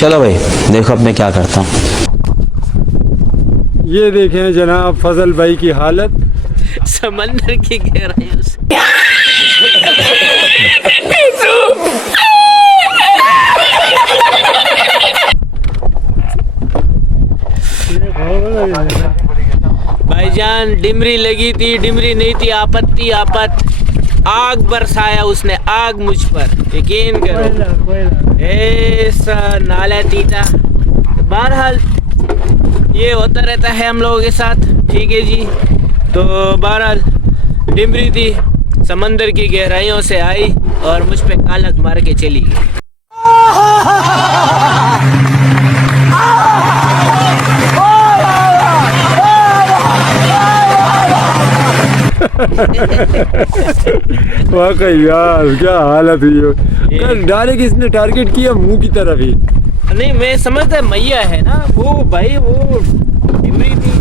चलो भाई देखो अब मैं क्या करता हूँ। ये देखें जनाब फजल भाई की हालत, समंदर की गहराइयों से। भाईजान डिमरी लगी थी, डिमरी नहीं थी, आपत्ति आफत, आग बरसाया उसने, आग मुझ पर, यकीन करो ऐसा नाला तीता। बहरहाल ये होता रहता है हम लोगों के साथ, ठीक है जी। तो बहरहाल डिमरी थी, समंदर की गहराइयों से आई और मुझ पे कालक मार के चली गई। वाकई यार क्या हालत हुई हो। डायरेक्ट इसने टारगेट किया मुंह की तरफ ही। नहीं मैं समझता मैया है ना वो भाई, वो डिमरी थी।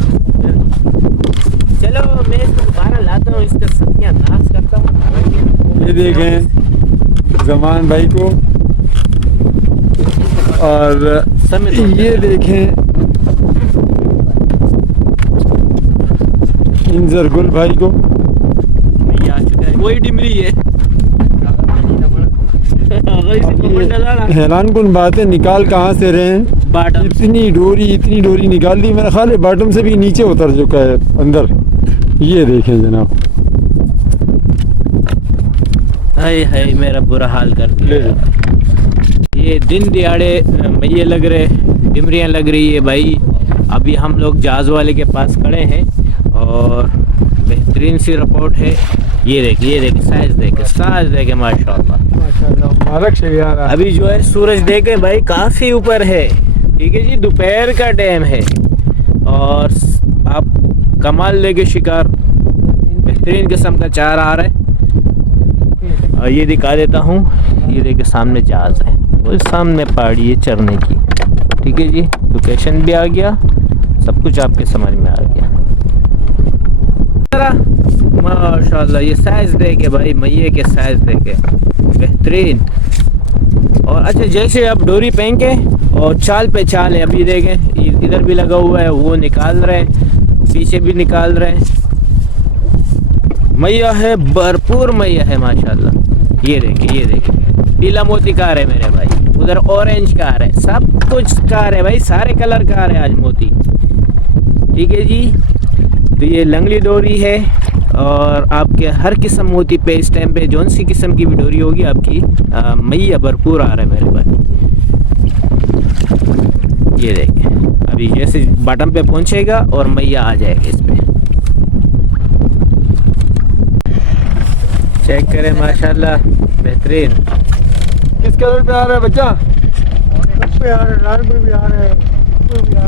चलो मैं इसको दोबारा लाता हूँ, इसका सत्यानाश करता हूँ। ये देखें जमान भाई को, और ये देखें इंजर गुल भाई को। मैया आ चुका है, वही डिमरी है। हैरान कुन बात है, निकाल कहाँ से रहे हैं। बाटम इतनी डोरी निकाल दी, मेरा ख्याल है बॉटम से भी नीचे उतर चुका है अंदर। ये देखें जनाब, हाय हाय मेरा बुरा हाल कर दिया। ये दिन दिहाड़े मैये लग रहे, डिमरियाँ लग रही है भाई। अभी हम लोग जहाज़ वाले के पास खड़े हैं और बेहतरीन सी रिपोर्ट है। ये देख साइज देखे माशाल्लाह मुबारक से यार। अभी जो है सूरज देखे भाई काफ़ी ऊपर है, ठीक है जी। दोपहर का टाइम है और आप कमाल लेके शिकार, बेहतरीन किस्म का चार आ रहा है। और ये दिखा देता हूँ, ये देखिए सामने जहाज़ है, वो सामने पहाड़ी है चरने की, ठीक है जी। लोकेशन भी आ गया, सब कुछ आपके समझ में आ गया। माशाल्लाह ये साइज देखे भाई, मैये के साइज देखे बेहतरीन। और अच्छा जैसे आप डोरी फेंके और चाल पे चाल है, अभी देखें इधर भी लगा हुआ है, वो निकाल रहे हैं, पीछे भी निकाल रहे हैं। मैया है, भरपूर मैया है माशाल्लाह। ये देखे पीला मोती कार है मेरे भाई, उधर ऑरेंज कार है, सब कुछ कार है भाई, सारे कलर कार है आज मोती, ठीक है जी। तो ये लंगली डोरी है और आपके हर किस्म मोती पे इस टाइम पे जौन सी किस्म की भी डोरी होगी आपकी मैया भरपूर आ रहा है मेरे भाई। ये देखें अभी जैसे बॉटम पे पहुंचेगा और मैया आ जाएगा इस पे, चेक करें माशाल्लाह बेहतरीन। किस कलर पे आ रहा है बच्चा? पे आ रहा है, लाल पे भी आ रहा है, माशाल्लाह।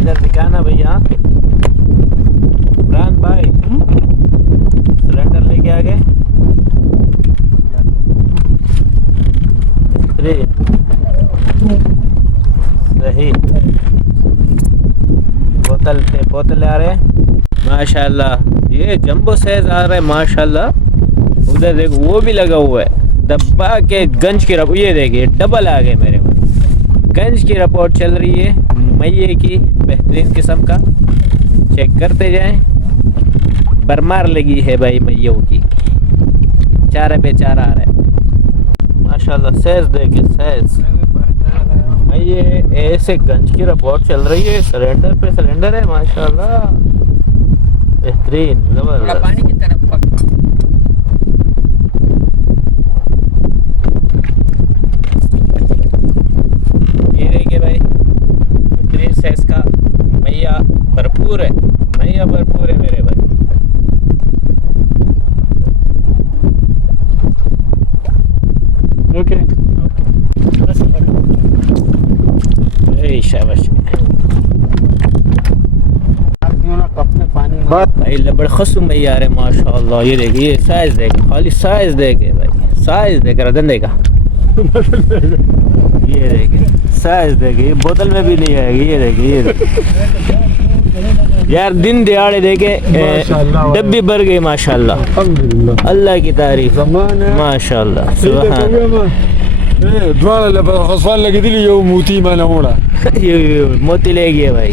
इधर दिखाना भैया, इमरान भाई सिलेंडर लेके आ गए। सही बोतल आ रहे हैं माशाल्लाह। ये जंबो साइज आ रहा है माशाल्लाह। उधर देखो वो भी लगा हुआ है डब्बा के गंज की रपोर्ट, ये देखिए डबल आ गए मेरे भाई। गंज की रपोर्ट चल रही है मैये की, बेहतरीन किस्म का, चेक करते जाएं। बरमार लगी है भाई मैयों की, चारे पे चारा आ रहा है माशाल्लाह। साइज देखे साइज, मैये ऐसे गंज की रपोर्ट चल रही है, सिलेंडर पे सिलेंडर है माशाल्लाह, बेहतरीन जबरदस्त। पानी की तरफ ये देखिए भाई बेहतरीन साइज का मैया भरपूर है, मैया भरपूर है मेरे भाई। ओके शाबाश बात भाई लबड़ खसुम मैया आ रहे माशाल्लाह। ये देखिए साइज देखे, खाली साइज देखे भाई, साइज देख रदन देगा। ये देखिए साइज देखिए, बोतल में भी नहीं आएगी। ये देखिए यार दिन दिहाड़े देखे माशाल्लाह। डब्बी भर गई माशाल्लाह। अल्हम्दुलिल्लाह अल्लाह की तारीफ ज़मान है माशाल्लाह सुभान द्वारा खसवान लगी थी यो मोती माना होड़ा मोती ले गए भाई,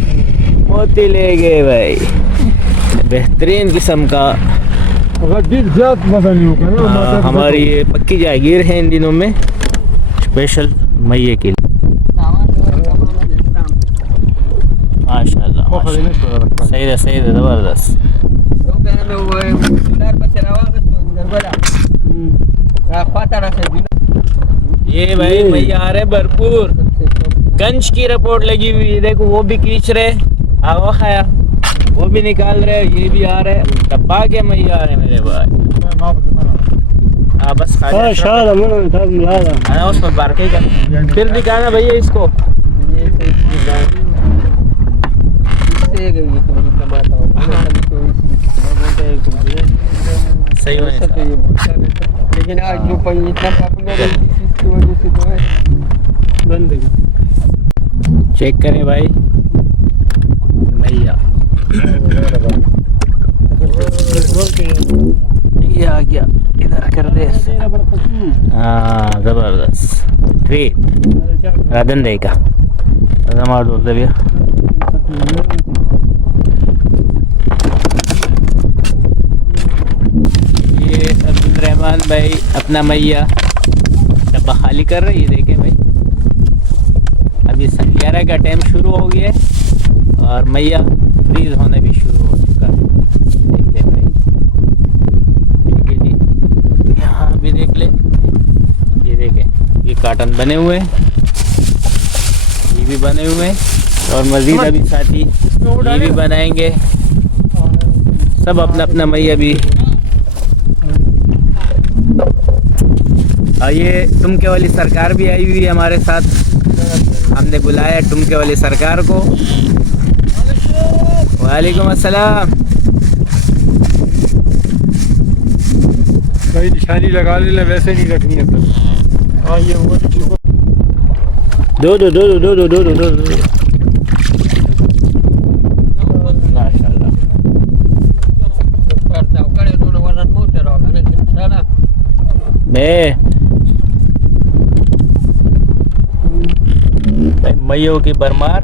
मोती ले गए भाई। बेहतरीन किस्म का ज्यादा मजा नहीं होगा ना हमारी ये पक्की जागीर है इन दिनों में स्पेशल मैये के लिए माशाल्लाह माशाल्लाह। सही है ज़बरदस्त। ये भाई मैया आ रहे भरपूर, गंज की रिपोर्ट लगी हुई है, देखो वो भी खींच रहे, हवा खाया वो भी निकाल रहे, ये भी आ रहे, डब्बा के मैया आ रहे मेरे भाई। हाँ बस खाना उसमें बारके का फिर दिखाना भैया इसको। सही में लेकिन आज जो इतना पॉपुलर है इसकी वजह से तो है बंद। चेक करें भाई मैया, ये आ गया इधर कर दे। हाँ ज़बरदस्त ट्रीट राधन दे का मार दो भैया। ये अब्दुल रहमान भाई अपना मैया डब्बा खाली कर रही है, देखे भाई अभी 11 का टाइम शुरू हो गया है और मैया फ्रीज होना भी शुरू हो चुका है। देख ले भाई, ठीक है जी। यहाँ भी देख ले, ये देखे ये कार्टन बने हुए हैं, ये भी बने हुए हैं और मज़ीद अभी साथी ये भी बनाएंगे। सब अपना अपना मैया भी। और ये टुमके वाली सरकार भी आई हुई है हमारे साथ, हमने बुलाया टुमके वाली सरकार को। वालेकुम अस्सलाम। भाई निशानी लगा लेना, वैसे नहीं रखनी है सर। हाँ ये वो दो दो दो दो दो दो दो दो दो माशाल्लाह। मैं मैयों की बरमार।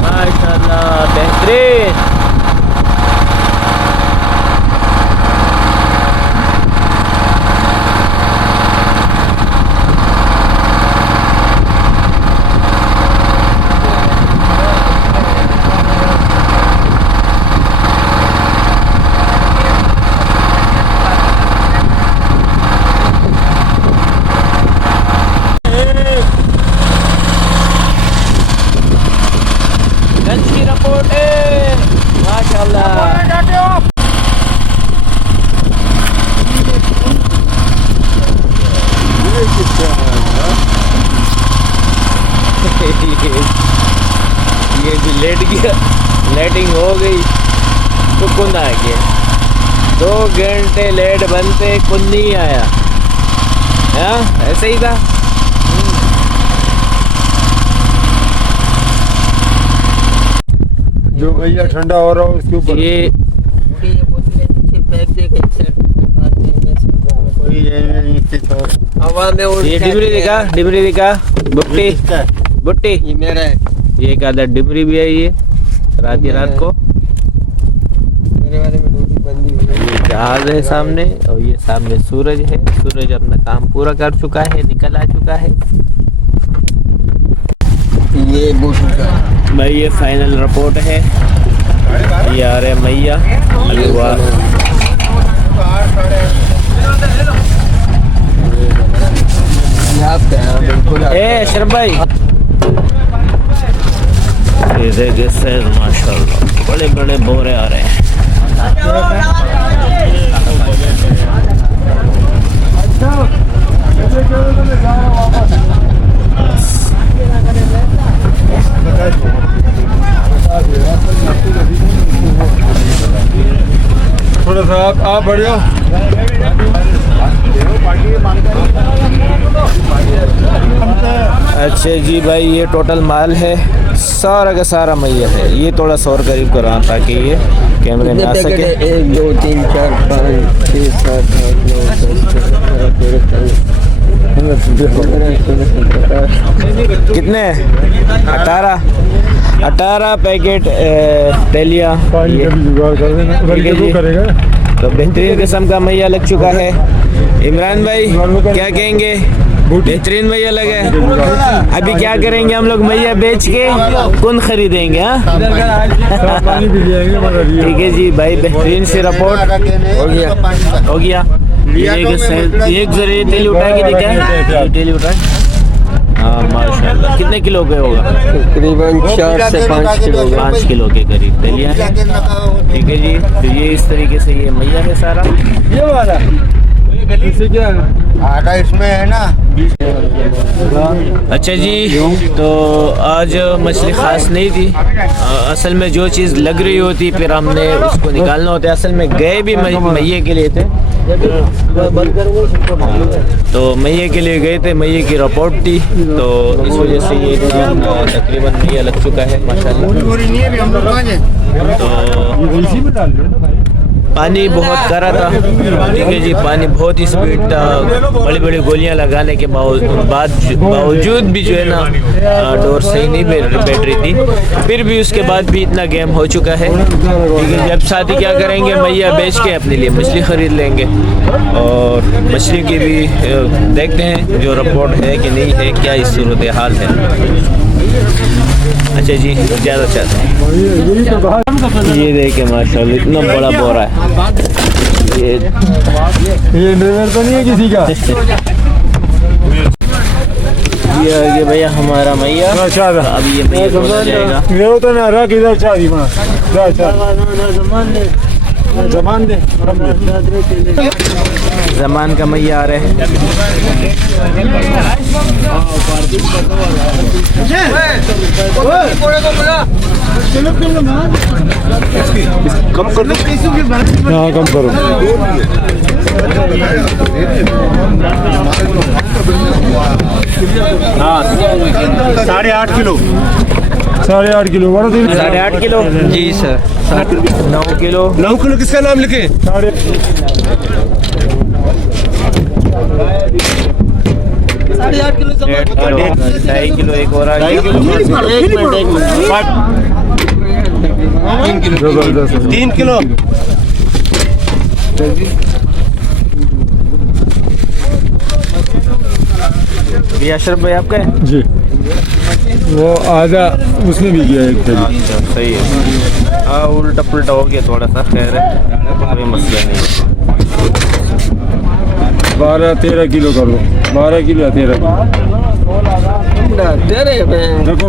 माशाल्लाह बेहतरीन। गंज की रिपोर्ट है माशाल्लाह। ये भी लेट गया, लेटिंग हो गई तो कुंद आ गया। 2 घंटे लेट बनते कुंद नहीं आया। हाँ ऐसे ही था। जो भैया ठंडा हो रहा हो उसके ऊपर ये हवा में उड़ ये डिबरी दिखा बुट्टी बुट्टी। ये मेरा है, ये एक आधा डिबरी भी आई है रात को। मेरे वाले में डोरी बंदी हुई है। ये जहाज है सामने और ये सामने सूरज है। सूरज अपना काम पूरा कर चुका है, निकल आ चुका है। ये बूटी का भाई ये फाइनल रिपोर्ट है। ये आ रहे मैया अभी बिल्कुल ए अशरफ भाई, ये देखिए सैर माशाल्लाह बड़े बड़े बोरे आ रहे हैं। थोड़ा सा आप बढ़ जाओ। अच्छा जी भाई, ये टोटल माल है, सारा का सारा मैया है। ये थोड़ा सा और करीब करो ताकि ये कैमरे में आ सके। 1 2 3 4 5 6 7 8 9 10 11 कितने? 18 पैकेट तेलिया। पानी का भी जुगाड़ कर देना, ठीक है जी। करेगा। तो बेहतरीन किस्म का मैया लग चुका है। इमरान भाई क्या कहेंगे? बेहतरीन मैया लगे। अभी क्या करेंगे हम लोग? मैया बेच के कौन खरीदेंगे? हाँ पानी भी लियाएंगे मगर ये ठीक है जी भाई, बेहतरीन सी रिपोर्ट हो गया। एक जरिए तेल उठा के दिखा, तेल उठा। हाँ माशाल्लाह। कितने किलो के होगा? तकरीबन 4 से 5 किलो। 5 किलो के करीब तेलिया है। ठीक है जी। तो ये इस तरीके से ये मैया है सारा। ये वाला इससे क्या है? आधा इसमें है ना। अच्छा जी, तो आज मछली ख़ास नहीं थी। असल में जो चीज़ लग रही होती फिर हमने उसको निकालना होता है। असल में गए भी मैये के लिए थे, तो मैये के लिए गए थे, मैये की रिपोर्ट थी, तो इस वजह से ये तकरीबन मैया लग चुका है माशाल्लाह। तो इसी में डाल दो ना भाई। पानी बहुत गहरा था। ठीक है जी, पानी बहुत ही स्पीड था। बड़ी बड़ी गोलियां लगाने के बावजूद भी जो है ना डोर सही नहीं बैठ रही थी। फिर भी उसके बाद भी इतना गेम हो चुका है। ठीक है, जब साथी क्या करेंगे, मैया बेच के अपने लिए मछली ख़रीद लेंगे और मछली की भी देखते हैं जो रिपोर्ट है कि नहीं है, क्या इस सूरत हाल है। अच्छा जी, ज़्यादा चाहते हैं। ये देखे माशाल्लाह इतना बड़ा बोरा है। ये ड्राइवर तो नहीं है किसी का। ये आगे भैया हमारा मैया। अच्छा अब ये मैया बोला जाएगा। ये तो ना रख इधर चाबी मां जमान दे। जमान का मैया आ रहे हैं। कम कर दो। हाँ कम करो। हाँ 8.5 किलो। 8.5 किलो बड़ा दिन। 8.5 किलो जी सर। 9 किलो। 9 किलो किसका नाम लिखे? 8.5 किलो। 2.5 किलो एक और आ गया। 3 किलो। ये अशरफ भाई आपका है जी। वो आधा उसने भी किया एक थैली। सही है। हाँ उल्टा पुल्टा हो गया थोड़ा सा, खैर है, कोई मसला नहीं है। 12-13 किलो कर लो। 12 किलो या 13 किलो देखो।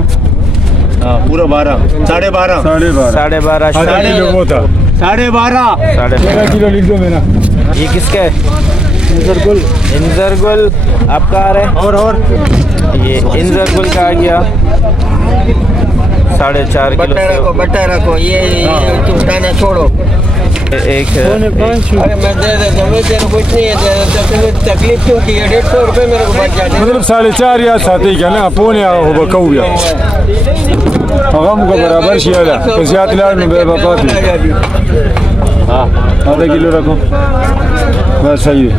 हाँ पूरा 12, 12.5, 12.5 आधा किलो वो था। 12.5। 13 किलो लिख दो मेरा। ये किसका है? इंजरगुल आपका आ रहा है। और ये इंजरगुल का आ गया 4.5 किलो से बट्टा रखो। ये उठाना छोड़ो। एक अरे मैं दे देता हूँ, तेरे कुछ नहीं है। तकलीफ क्यों की है? 150 रुपये मेरे को बच जाते हैं। मतलब 4.5 या 7 क्या ना पौने हो बकऊ या हम को बराबर शियाला तो ज्यादा लाल में बेबापा थी। हाँ आधा किलो रखो बस। सही है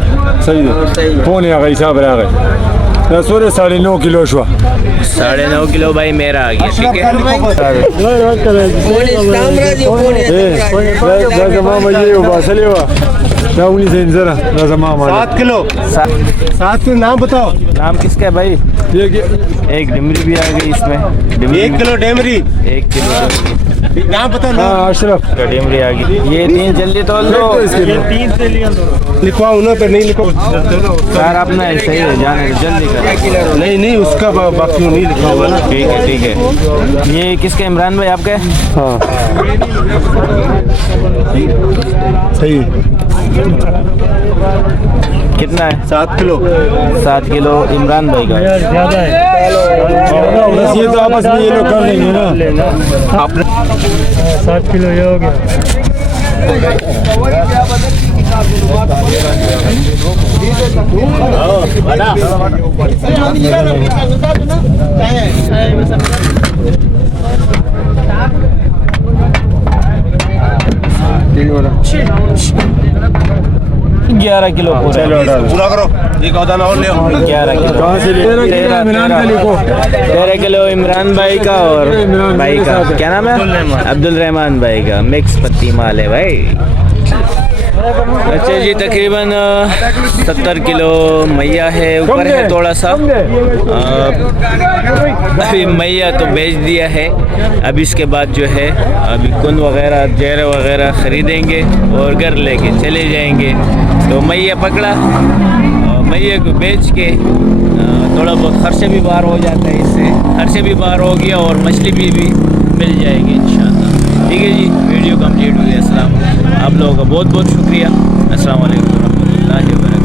पौने आ गई हिसाब रह गए। सोरे 9.5 किलो शुआ। 9.5 किलो भाई मेरा आ गया। ठीक है। सात किलो। 7 किलो नाम बताओ। नाम किसका है भाई? एक डिमरी भी आ गई इसमें। 1 किलो डेमरी। 1 किलो नाम बताओ ना। हाँ अशरफ डिमरी आ गई। ये 3 जल्दी तोल दो। लिखवाओ ना पे नहीं लिखो। सर अपना सही है, जाने दो, जल्दी कर। नहीं नहीं उसका बाकी नहीं लिखा हुआ ना। ठीक है ठीक है। ये किसके, इमरान भाई आपके? हाँ सही कितना है? 7 किलो। 7 किलो इमरान भाई का। बस ये तो आपस में ये लोग कर लेंगे ना। 7 किलो ये हो गया। ग्यारह किलो पूरा। पूरा करो, एक और दाना और ले आओ। 11 किलो। कहाँ से 13 किलो इमरान भाई का और भाई का क्या नाम है? अब्दुल रहमान भाई का मिक्स पत्ती माल है भाई। अच्छा जी, तकरीबन 70 किलो मैया है, ऊपर है थोड़ा सा। अभी मैया तो बेच दिया है। अभी इसके बाद जो है अभी कुन वगैरह जेरे वगैरह ख़रीदेंगे और घर लेके चले जाएंगे। तो मैया पकड़ा और मैया को बेच के थोड़ा बहुत खर्चे भी बाहर हो जाता है, इससे खर्चे भी बाहर हो गया और मछली भी मिल जाएगी इंशाल्लाह। ठीक है जी, वीडियो कंप्लीट हुई। अस्सलाम, आप लोगों का बहुत बहुत शुक्रिया। अस्सलाम वालेकुम रहमतुल्लाहि व बरकातहू।